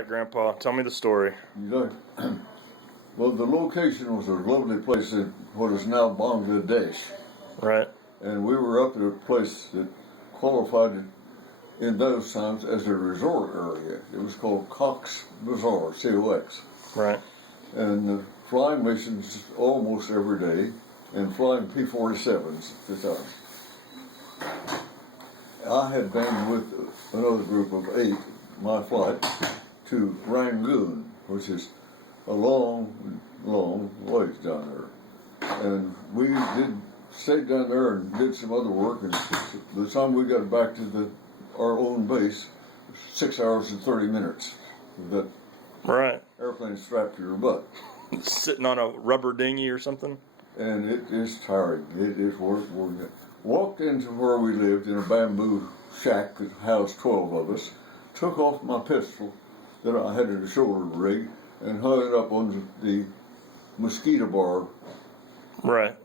right, Grandpa. Tell me the story. You know, well, the location was a lovely place in what is now Bangladesh. Right. And we were up at a place that qualified in those times as a resort area. It was called Cox Bazar, C-O-X. Right. And flying missions almost every day, and flying P-47s at the time. I had been with another group of 8, my flight, to Rangoon, which is a long, long ways down there. And we stayed down there and did some other work, and by the time we got back to our own base, 6 hours and 30 minutes with that Right. airplane strapped to your butt. Sitting on a rubber dinghy or something? And it is tiring. It is worth it. Walked into where we lived in a bamboo shack that housed 12 of us, took off my pistol that I had in a shoulder rig, and hung it up on the mosquito bar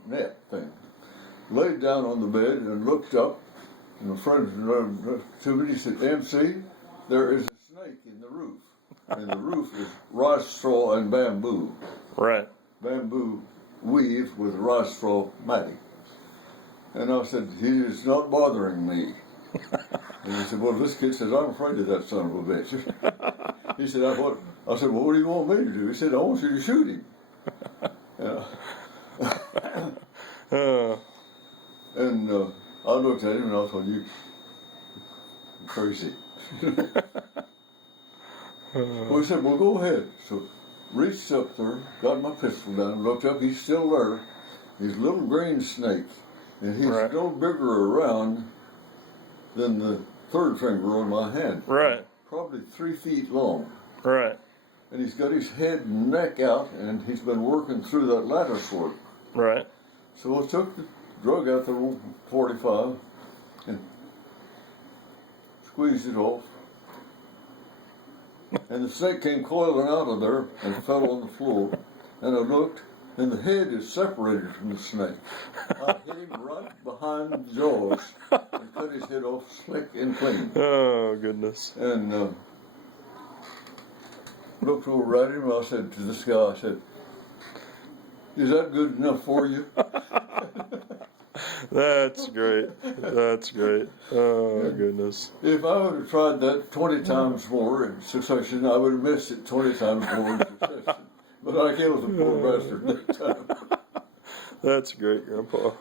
net thing. Laid down on the bed and looked up, and a friend to me, he said, "MC, there is a snake in the roof." And the roof is rice straw and bamboo. Right. Bamboo weave with rice straw matting. And I said, "He is not bothering me." And he said, "Well, this kid says, I'm afraid of that son of a bitch." He said, I said, "Well, what do you want me to do?" He said, "I want you to shoot him." And I looked at him and I thought, "You crazy." Well, he said, "Well, go ahead." So reached up there, got my pistol down, looked up, he's still there. He's a little green snake, and he's no bigger around than the third finger on my hand. Right. Probably 3 feet long. Right. And he's got his head and neck out, and he's been working through that lattice work. Right. So I drug out the old 45 and squeezed it off. And the snake came coiling out of there and fell on the floor. And I looked, and the head is separated from the snake. I hit him right behind the jaws and cut his head off slick and clean. Oh, goodness. And looked over at him, and I said to this guy, I said, "Is that good enough for you?" That's great. That's great. Oh, goodness. If I would have tried that 20 times more in succession, I would have missed it 20 times more in succession. But I killed the poor bastard that time. That's great, Grandpa.